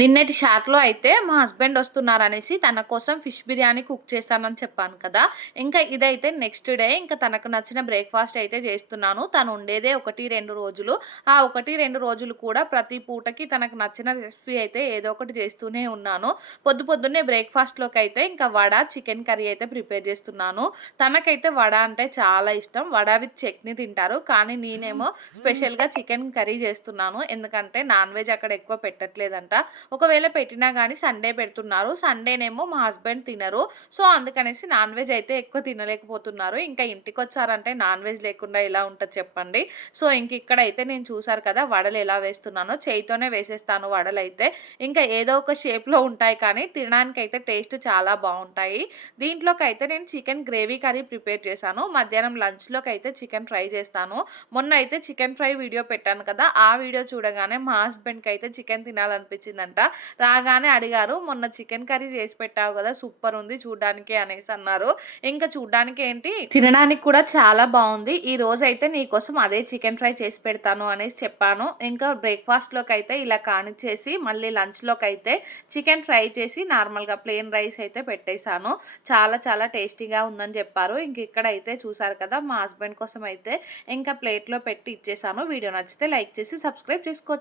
నిన్నటి షాట్లో అయితే మా హస్బెండ్ వస్తున్నారనేసి తన కోసం ఫిష్ బిర్యానీ కుక్ చేస్తానని చెప్పాను కదా. ఇంకా ఇదైతే నెక్స్ట్ డే ఇంకా తనకు నచ్చిన బ్రేక్ఫాస్ట్ అయితే చేస్తున్నాను. తను ఉండేదే ఒకటి రెండు రోజులు. ఆ ఒకటి రెండు రోజులు కూడా ప్రతి పూటకి తనకు నచ్చిన రెసిపీ అయితే ఏదో ఒకటి చేస్తూనే ఉన్నాను. పొద్దు పొద్దున్నే బ్రేక్ఫాస్ట్లోకి అయితే ఇంకా వడ చికెన్ కర్రీ అయితే ప్రిపేర్ చేస్తున్నాను. తనకైతే వడ అంటే చాలా ఇష్టం. వడ విత్ చట్నీ తింటారు. కానీ నేనేమో స్పెషల్గా చికెన్ కర్రీ చేస్తున్నాను. ఎందుకంటే నాన్ వెజ్ అక్కడ ఎక్కువ పెట్టట్లేదంట. ఒకవేళ పెట్టినా కానీ సండే పెడుతున్నారు. సండేనేమో మా హస్బెండ్ తినరు. సో అందుకనేసి నాన్ వెజ్ అయితే ఎక్కువ తినలేకపోతున్నారు. ఇంకా ఇంటికి వచ్చారంటే నాన్ వెజ్ లేకుండా ఎలా ఉంటుంది చెప్పండి. సో ఇంక ఇక్కడ అయితే నేను చూసారు కదా వడలు ఎలా వేస్తున్నానో. చేయితోనే వేసేస్తాను వడలు అయితే ఇంకా ఏదో ఒక షేప్లో ఉంటాయి కానీ తినడానికి అయితే టేస్ట్ చాలా బాగుంటాయి. దీంట్లోకి అయితే నేను చికెన్ గ్రేవీ కర్రీ ప్రిపేర్ చేశాను. మధ్యాహ్నం లంచ్లోకి అయితే చికెన్ ఫ్రై చేస్తాను. మొన్న అయితే చికెన్ ఫ్రై వీడియో పెట్టాను కదా ఆ వీడియో చూడగానే మా హస్బెండ్కి అయితే చికెన్ అంట రాగానే అడిగారు మొన్న చికెన్ కర్రీ చేసి పెట్టావు కదా సూపర్ ఉంది చూడడానికి అనేసి అన్నారు. ఇంకా చూడడానికి ఏంటి? తినడానికి కూడా చాలా బాగుంది. ఈ రోజు అయితే నీకోసం అదే చికెన్ ఫ్రై చేసి పెడతాను అనేసి చెప్పాను. ఇంకా బ్రేక్ఫాస్ట్లోకి అయితే ఇలా కానిచ్చేసి మళ్ళీ లంచ్లోకి అయితే చికెన్ ఫ్రై చేసి నార్మల్గా ప్లెయిన్ రైస్ అయితే పెట్టేశాను. చాలా చాలా టేస్టీగా ఉందని చెప్పారు. ఇంక ఇక్కడ అయితే చూసారు కదా మా హస్బెండ్ కోసం అయితే ఇంకా ప్లేట్లో పెట్టి ఇచ్చేసాను వీడియో నచ్చితే లైక్ చేసి సబ్స్క్రైబ్ చేసుకోవచ్చు.